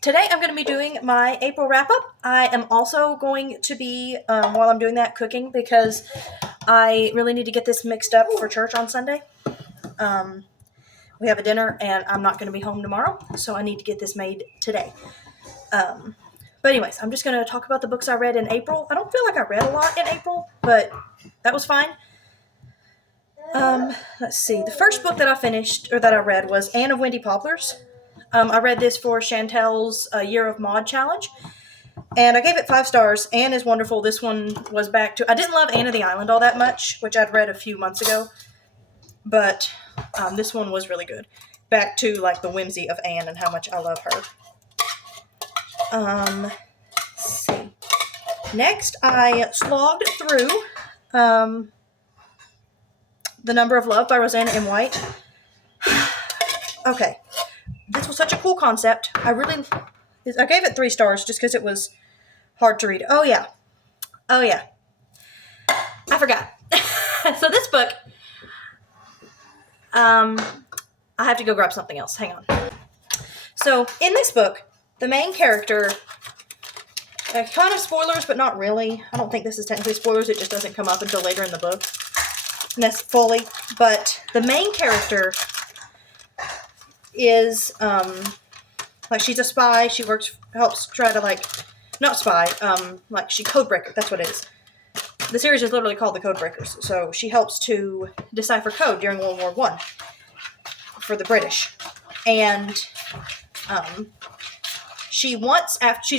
today I'm going to be doing my April wrap-up. I am also going to be, while I'm doing that, cooking because I really need to get this mixed up for church on Sunday. We have a dinner, and I'm not going to be home tomorrow, so I need to get this made today. But anyways, I'm just going to talk about the books I read in April. I don't feel like I read a lot in April, but that was fine. Let's see. The first book that I finished, or that I read, was Anne of Windy Poplars. I read this for Chantel's Year of Maud challenge, and I gave it 5 stars. Anne is wonderful. This one was back to... I didn't love Anne of the Island all that much, which I'd read a few months ago, but this one was really good. Back to, like, the whimsy of Anne and how much I love her. Let's see. Next, I slogged through The Number of Love by Rosanna M. White. Okay. This was such a cool concept. I gave it 3 stars just because it was hard to read. Oh, yeah. I forgot. So this book, I have to go grab something else. Hang on. So in this book, the main character, kind of spoilers, but not really. I don't think this is technically spoilers. It just doesn't come up until later in the book. And that's fully. But the main character is, like, she's a spy. She helps try to, like, not spy, like, she codebreaker. That's what it is. The series is literally called The Codebreakers. So she helps to decipher code during World War I for the British. And, she's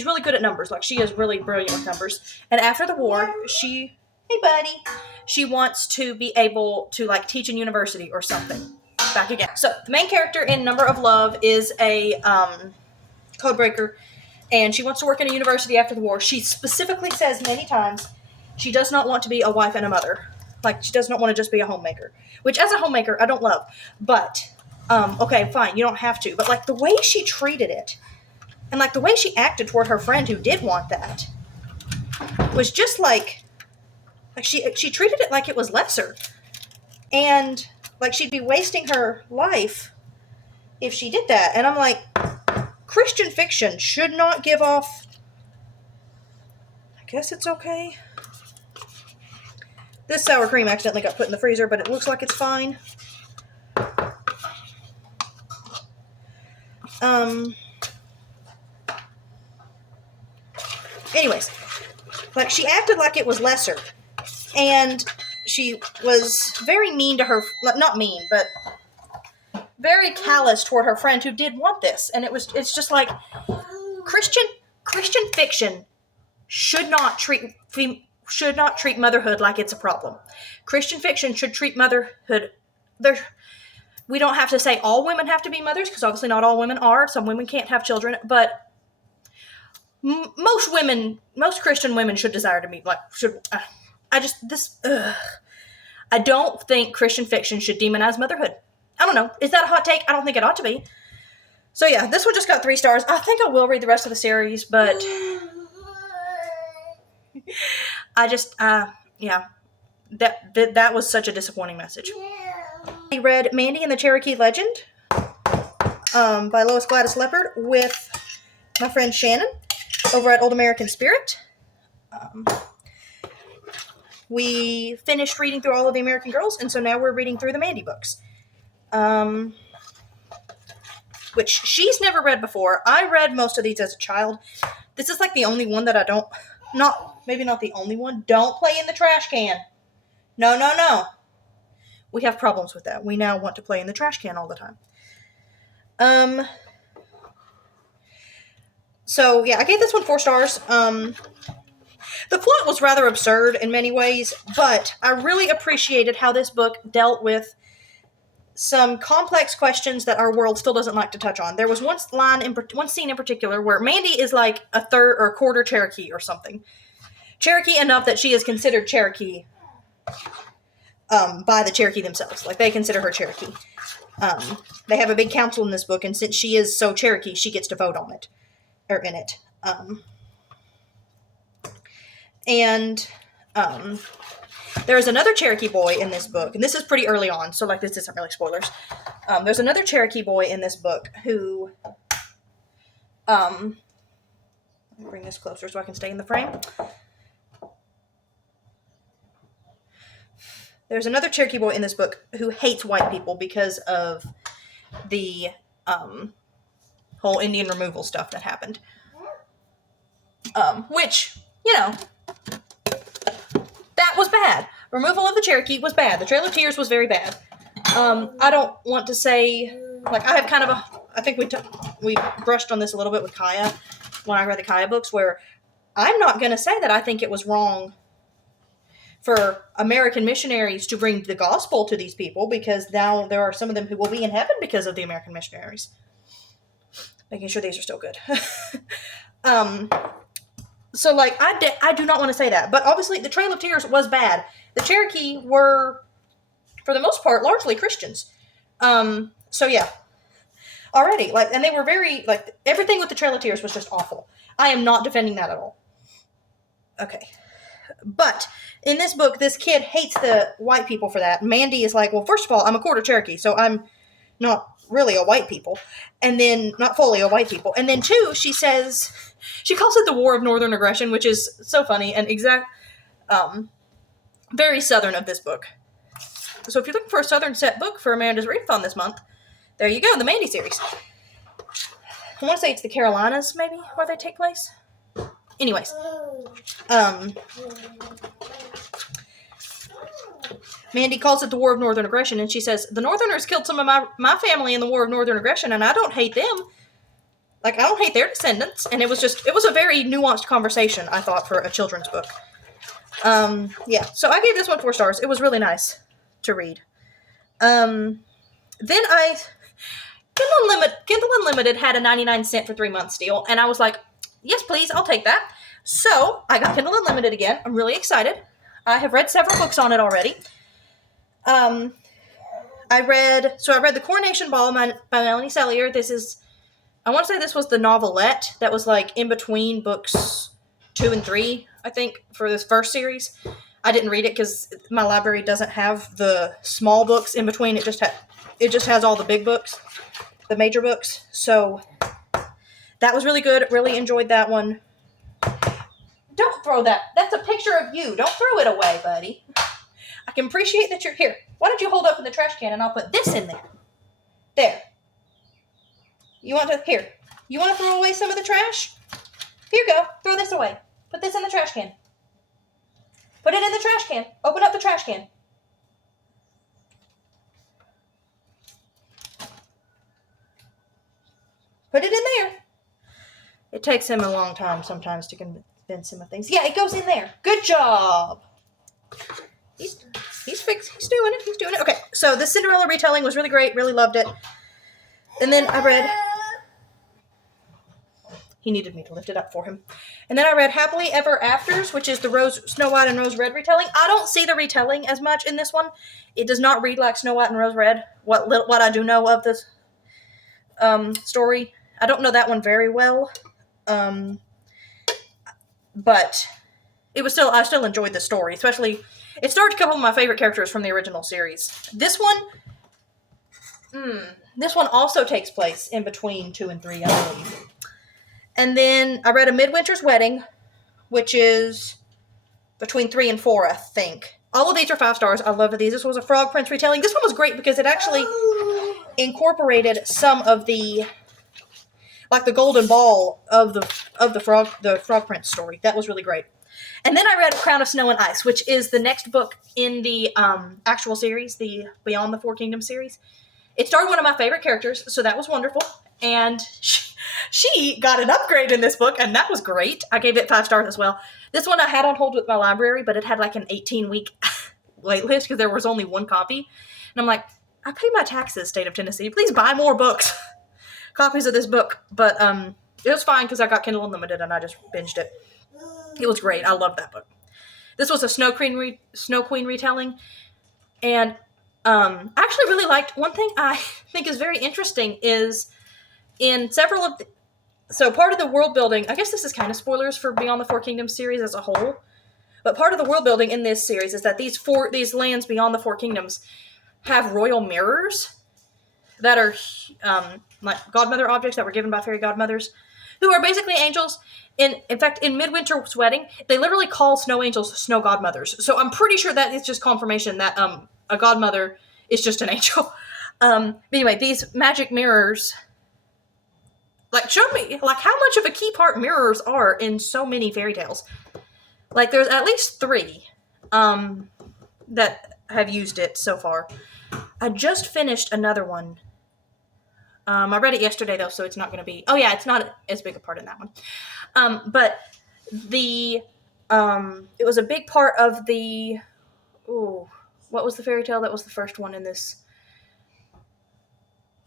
really good at numbers. Like, she is really brilliant with numbers. And after the war, hey buddy, she wants to be able to, like, teach in university or something. Back again. So the main character in Number of Love is a codebreaker, and she wants to work in a university after the war. She specifically says many times she does not want to be a wife and a mother. Like, she does not want to just be a homemaker, which as a homemaker I don't love. But okay, fine, you don't have to. But, like, the way she treated it, and, like, the way she acted toward her friend who did want that, was just like she treated it like it was lesser, and like she'd be wasting her life if she did that. And I'm like, Christian fiction should not give off... I guess it's okay. This sour cream accidentally got put in the freezer, but it looks like it's fine. Anyways, like, she acted like it was lesser. And she was very mean to her, not mean, but very callous toward her friend who did want this. And it's just like, Christian fiction should not treat motherhood like it's a problem. Christian fiction should treat motherhood... We don't have to say all women have to be mothers, because obviously not all women are. Some women can't have children, but most Christian women should desire to be, like, I don't think Christian fiction should demonize motherhood. I don't know. Is that a hot take? I don't think it ought to be. So yeah, this one just got 3 stars. I think I will read the rest of the series, but I just, yeah, that was such a disappointing message. I read Mandy and the Cherokee Legend by Lois Gladys Leopard with my friend Shannon over at Old American Spirit. We finished reading through all of the American Girls, and so now we're reading through the Mandy books. Which she's never read before. I read most of these as a child. This is, like, the only one that I don't... maybe not the only one. Don't play in the trash can. No. We have problems with that. We now want to play in the trash can all the time. So, yeah, I gave this one 4 stars. The plot was rather absurd in many ways, but I really appreciated how this book dealt with some complex questions that our world still doesn't like to touch on. There was one scene in particular where Mandy is like a third or quarter Cherokee or something. Cherokee enough that she is considered Cherokee by the Cherokee themselves. Like, they consider her Cherokee. They have a big council in this book, and since she is so Cherokee, she gets to vote on it. Or in it. There's another Cherokee boy in this book, and this is pretty early on, so, like, this isn't really spoilers. There's another Cherokee boy in this book who Let me bring this closer so I can stay in the frame. There's another Cherokee boy in this book who hates white people because of the whole Indian removal stuff that happened. Which, you know, that was bad. Removal of the Cherokee was bad. The Trail of Tears was very bad. I don't want to say, like, I have kind of a, I think we brushed on this a little bit with Kaya when I read the Kaya books, where I'm not going to say that I think it was wrong for American missionaries to bring the gospel to these people, because now there are some of them who will be in heaven because of the American missionaries. Making sure these are still good. So, like, I do not want to say that. But obviously, the Trail of Tears was bad. The Cherokee were, for the most part, largely Christians. So, yeah. Already, like, and they were very, like, everything with the Trail of Tears was just awful. I am not defending that at all. Okay. But in this book, this kid hates the white people for that. Mandy is like, well, first of all, I'm a quarter Cherokee, so I'm not really a white people. And then, not fully a white people. And then, two, she says, she calls it the War of Northern Aggression, which is so funny and very Southern of this book. So if you're looking for a Southern set book for Amanda's Readathon this month, there you go, the Mandy series. I want to say it's the Carolinas, maybe, where they take place. Anyways. Mandy calls it the War of Northern Aggression, and she says, the Northerners killed some of my family in the War of Northern Aggression, and I don't hate them. Like, I don't hate their descendants. And it was a very nuanced conversation, I thought, for a children's book. Yeah, so I gave this one 4 stars. It was really nice to read. Then Kindle Unlimited had a 99-cent for 3 months deal, and I was like, yes, please, I'll take that. So, I got Kindle Unlimited again. I'm really excited. I have read several books on it already. I read The Coronation Ball by Melanie Sellier. I want to say this was the novelette that was, like, in between books 2 and 3, I think, for this first series. I didn't read it because my library doesn't have the small books in between. It just has all the big books, the major books. So that was really good. Really enjoyed that one. Don't throw that. That's a picture of you. Don't throw it away, buddy. I can appreciate that you're here. Why don't you hold up in the trash can and I'll put this in there. There. You want to throw away some of the trash? Here you go. Throw this away. Put this in the trash can. Put it in the trash can. Open up the trash can. Put it in there. It takes him a long time sometimes to convince him of things. Yeah, it goes in there. Good job. He's doing it. Okay, so the Cinderella retelling was really great. Really loved it. And then I read... He needed me to lift it up for him. And then I read Happily Ever Afters, which is the Snow White and Rose Red retelling. I don't see the retelling as much in this one. It does not read like Snow White and Rose Red, what I do know of this story. I don't know that one very well. But I still enjoyed the story, especially, it starred a couple of my favorite characters from the original series. This one also takes place in between 2 and 3, I believe. And then I read A Midwinter's Wedding, which is between 3 and 4, I think. All of these are 5 stars. I love these. This was a Frog Prince retelling. This one was great because it actually incorporated some of the, like, the golden ball of the Frog Prince story. That was really great. And then I read Crown of Snow and Ice, which is the next book in the actual series, the Beyond the Four Kingdoms series. It starred one of my favorite characters, so that was wonderful. And she got an upgrade in this book, and that was great. I gave it 5 stars as well. This one I had on hold with my library, but it had like an 18-week wait list because there was only 1 copy. And I'm like, I pay my taxes, state of Tennessee. Please buy more books, copies of this book. But it was fine because I got Kindle Unlimited and I just binged it. It was great. I loved that book. This was a Snow Queen retelling, and I actually really liked, one thing I think is very interesting is in several of so part of the world building, I guess this is kind of spoilers for Beyond the Four Kingdoms series as a whole, but part of the world building in this series is that these lands beyond the Four Kingdoms have royal mirrors that are like godmother objects that were given by fairy godmothers, who are basically angels. In fact, in Midwinter's Wedding, they literally call snow angels snow godmothers. So I'm pretty sure that is just confirmation that a godmother is just an angel. But anyway, these magic mirrors, like, showed me like how much of a key part mirrors are in so many fairy tales. Like, there's at least 3 that have used it so far. I just finished another one. I read it yesterday, though, so it's not going to be... Oh, yeah, it's not as big a part in that one. But it was a big part of the... Ooh, what was the fairy tale that was the first one in this?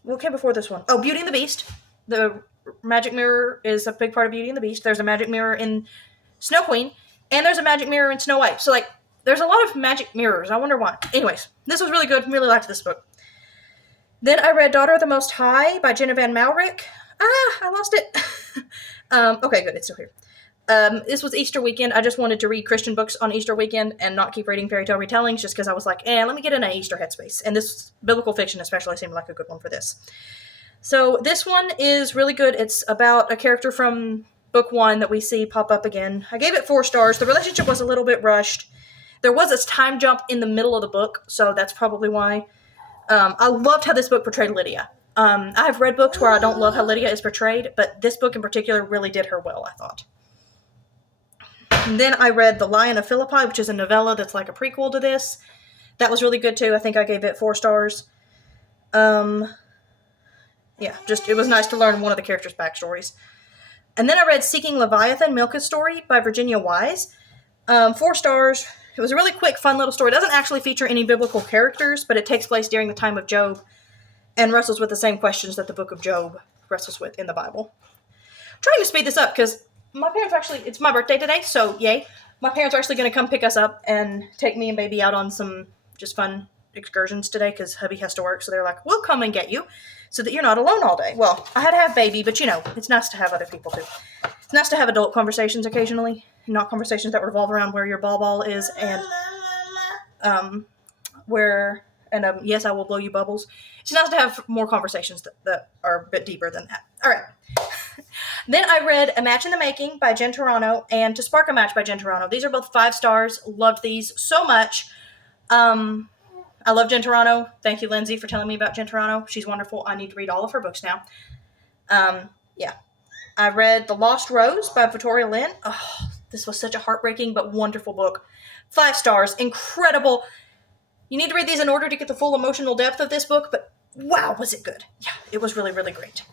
What came before this one? Oh, Beauty and the Beast. The magic mirror is a big part of Beauty and the Beast. There's a magic mirror in Snow Queen, and there's a magic mirror in Snow White. So, like, there's a lot of magic mirrors. I wonder why. Anyways, this was really good. Really liked this book. Then I read Daughter of the Most High by Jenna Van Maalrick. I lost it. Okay, good. It's still here. This was Easter weekend. I just wanted to read Christian books on Easter weekend and not keep reading fairy tale retellings just because I was like, let me get in an Easter headspace. And this biblical fiction especially seemed like a good one for this. So this one is really good. It's about a character from book 1 that we see pop up again. I gave it 4 stars. The relationship was a little bit rushed. There was this time jump in the middle of the book, so that's probably why. I loved how this book portrayed Lydia. I've read books where I don't love how Lydia is portrayed, but this book in particular really did her well, I thought. And then I read The Lion of Philippi, which is a novella that's like a prequel to this. That was really good too. I think I gave it 4 stars. Yeah, just it was nice to learn one of the characters' backstories. And then I read Seeking Leviathan, Milka's Story by Virginia Wise. 4 stars. It was a really quick, fun little story. It doesn't actually feature any biblical characters, but it takes place during the time of Job and wrestles with the same questions that the book of Job wrestles with in the Bible. I'm trying to speed this up because my parents it's my birthday today, so yay. My parents are actually going to come pick us up and take me and baby out on some just fun excursions today because hubby has to work, so they're like, we'll come and get you so that you're not alone all day. Well, I had to have baby, but it's nice to have other people too. It's nice to have adult conversations occasionally, not conversations that revolve around where your ball is and yes, I will blow you bubbles. It's nice to have more conversations that are a bit deeper than that. All right. Then I read A Match in the Making by Jen Turano and To Spark a Match by Jen Turano. These are both 5 stars. Loved these so much. I love Jen Turano. Thank you, Lindsay, for telling me about Jen Turano. She's wonderful. I need to read all of her books now. Yeah. I read The Lost Rose by Victoria Lynn. Oh, this was such a heartbreaking but wonderful book. 5 stars. Incredible. You need to read these in order to get the full emotional depth of this book, but wow, was it good. Yeah, it was really, really great.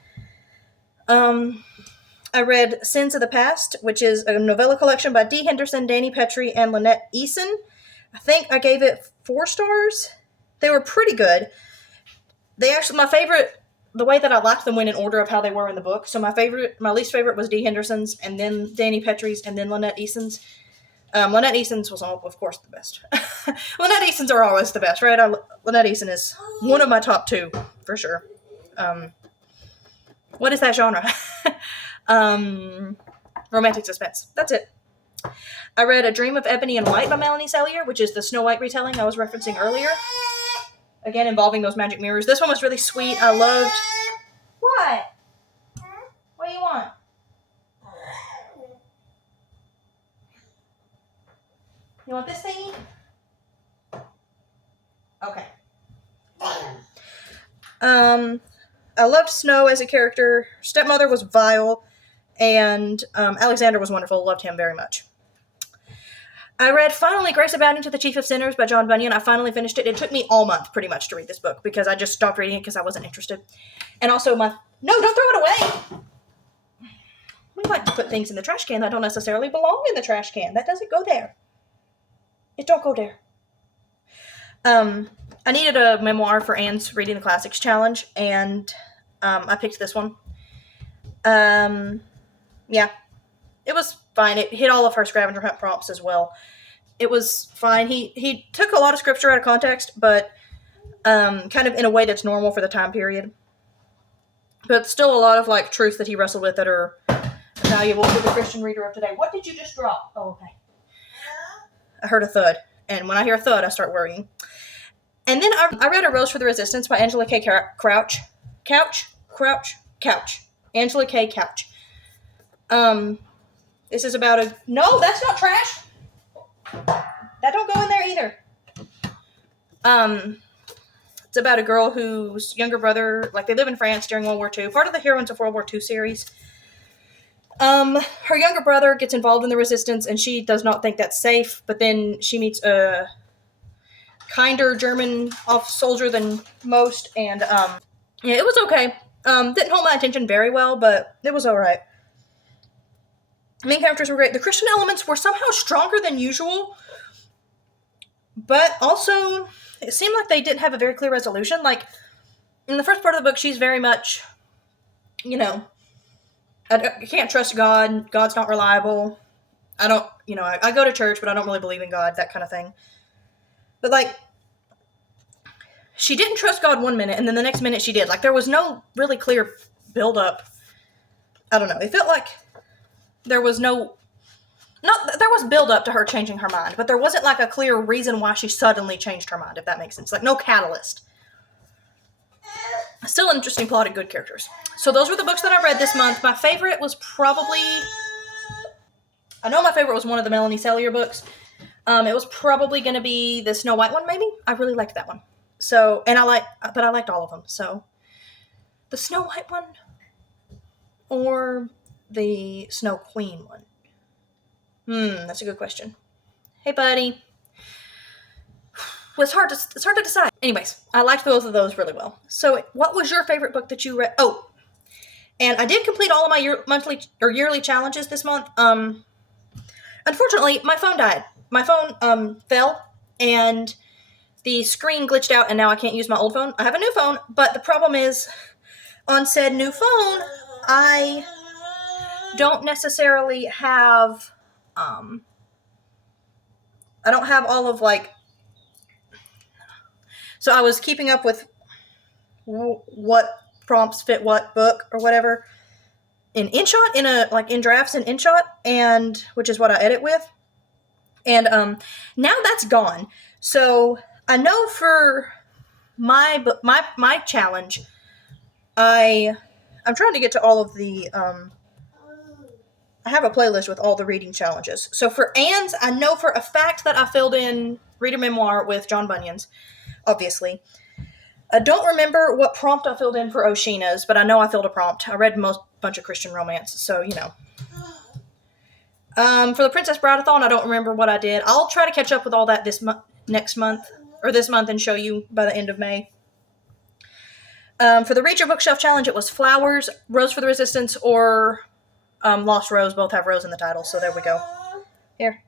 I read Sins of the Past, which is a novella collection by Dee Henderson, Danny Petrie, and Lynette Eason. I think I gave it 4 stars. They were pretty good. My favorite, the way that I liked them went in order of how they were in the book. So my least favorite was Dee Henderson's, and then Danny Petrie's, and then Lynette Eason's. Lynette Eason's was, of course, the best. Lynette Eason's are always the best, right? Lynette Eason is one of my top 2, for sure. What is that genre? Romantic suspense. That's it. I read A Dream of Ebony and White by Melanie Sellier, which is the Snow White retelling I was referencing earlier. Again, involving those magic mirrors. This one was really sweet. I loved... What? What do you want? You want this thingy? Okay. I loved Snow as a character. Stepmother was vile. And Alexander was wonderful. Loved him very much. I read finally Grace Abounding to the Chief of Sinners by John Bunyan. I finally finished it. It took me all month pretty much to read this book because I just stopped reading it because I wasn't interested. And also No, don't throw it away. We like to put things in the trash can that don't necessarily belong in the trash can. That doesn't go there. It don't go there. I needed a memoir for Anne's Reading the Classics challenge, and I picked this one. Yeah. It was fine. It hit all of her scavenger hunt prompts as well. It was fine. He took a lot of scripture out of context, but kind of in a way that's normal for the time period. But still a lot of truth that he wrestled with that are valuable to the Christian reader of today. What did you just drop? Oh, okay. I heard a thud. And when I hear a thud, I start worrying. And then I read A Rose for the Resistance by Angela K. Couch. Couch. Angela K. Couch. This is about a... No, that's not trash. That don't go in there either. It's about a girl whose younger brother, like they live in France during World War II. Part of the Heroines of World War II series. Her younger brother gets involved in the resistance and she does not think that's safe, but then she meets a kinder German soldier than most, and yeah, it was okay. Didn't hold my attention very well, but it was alright. Main characters were great. The Christian elements were somehow stronger than usual, but also it seemed like they didn't have a very clear resolution. Like, in the first part of the book, she's very much, you know, I can't trust God. God's not reliable. I don't, you know, I go to church, but I don't really believe in God, that kind of thing. But, like, she didn't trust God one minute, and then the next minute she did. Like, there was no really clear build-up. I don't know. It felt like there was there was build-up to her changing her mind, but there wasn't, like, a clear reason why she suddenly changed her mind, if that makes sense. Like, no catalyst. Still an interesting plot and good characters. So those were the books that I read this month. My favorite was probably... I know my favorite was one of the Melanie Sellier books. It was probably going to be the Snow White one, maybe? I really liked that one. So, but I liked all of them. So, the Snow White one or the Snow Queen one? That's a good question. Hey, buddy. Well, it's hard to decide. Anyways, I liked both of those really well. So, what was your favorite book that you read? Oh, and I did complete all of my monthly or yearly challenges this month. Unfortunately, my phone died. My phone fell, and the screen glitched out, and now I can't use my old phone. I have a new phone, but the problem is, on said new phone, I don't necessarily have, I don't have all of, like, so I was keeping up with what prompts fit what book or whatever in InShot, in drafts in InShot, and which is what I edit with. And now that's gone. So I know for my challenge, I'm trying to get to all of the I have a playlist with all the reading challenges. So for Anne's, I know for a fact that I filled in Read a Memoir with John Bunyan's, obviously. I don't remember what prompt I filled in for Oshina's, but I know I filled a prompt. I read bunch of Christian romance, so, you know. For the Princess Bride-a-thon, I don't remember what I did. I'll try to catch up with all that this month, and show you by the end of May. For the Read Your Bookshelf Challenge, it was Flowers, Rose for the Resistance, or Lost Rose. Both have Rose in the title, so there we go. Here.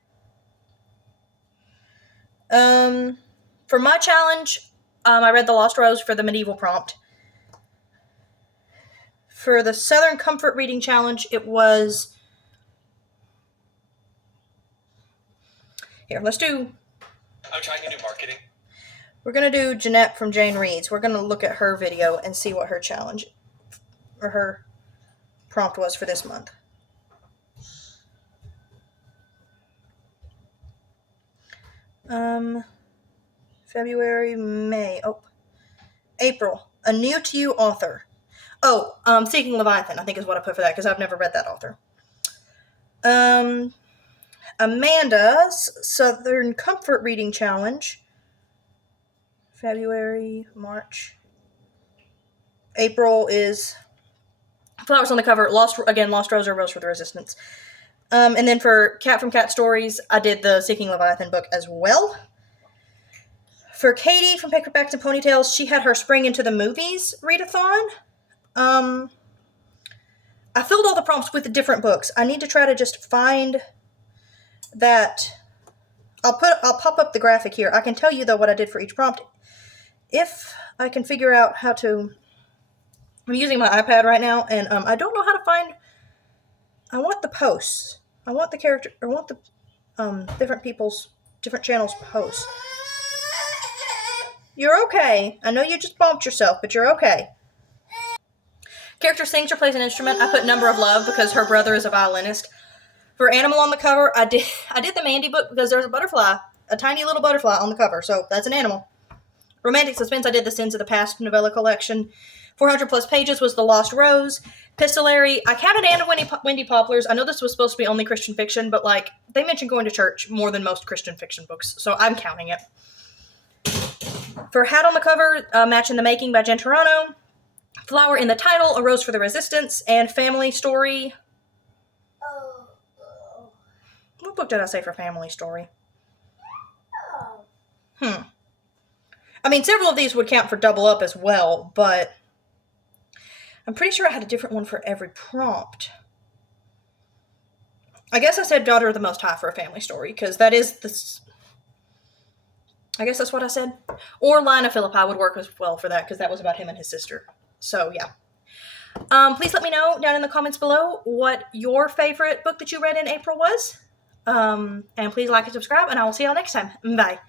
For my challenge, I read The Lost Rose for the medieval prompt. For the Southern Comfort Reading Challenge, it was... Here, let's do... I'm trying to do marketing. We're going to do Jeanette from Jane Reads. We're going to look at her video and see what her challenge or her prompt was for this month. February, May, April. A new to you author. Seeking Leviathan, I think is what I put for that, because I've never read that author. Amanda's Southern Comfort Reading Challenge. February, March. April is Flowers on the Cover. Lost Rose or Rose for the Resistance. And then for Cat from Cat Stories, I did the Seeking Leviathan book as well. For Katie from Paperbacks and Ponytails, she had her Spring into the Movies readathon. I filled all the prompts with the different books. I need to try to just find that. I'll pop up the graphic here. I can tell you, though, what I did for each prompt. If I can figure out how to... I'm using my iPad right now, and I don't know how to find... I want the posts. I want the different channels' posts. You're okay. I know you just bumped yourself, but you're okay. Character sings or plays an instrument. I put Number of Love because her brother is a violinist. For Animal on the Cover, I did the Mandy book because there's a butterfly, a tiny little butterfly on the cover, so that's an animal. Romantic Suspense, I did the Sins of the Past novella collection. 400 plus pages was The Lost Rose. Epistolary, I counted Anne of Wendy Poplars. I know this was supposed to be only Christian fiction, but like they mention going to church more than most Christian fiction books, so I'm counting it. For Hat on the Cover, Match in the Making by Jen Turano. Flower in the Title, A Rose for the Resistance, and Family Story. What book did I say for Family Story? I mean, several of these would count for Double Up as well, but I'm pretty sure I had a different one for every prompt. I guess I said Daughter of the Most High for a family story, because that is this. I guess that's what I said. Or Line of Philippi would work as well for that, because that was about him and his sister. So, yeah. Please let me know down in the comments below what your favorite book that you read in April was. And please like and subscribe, and I will see y'all next time. Bye.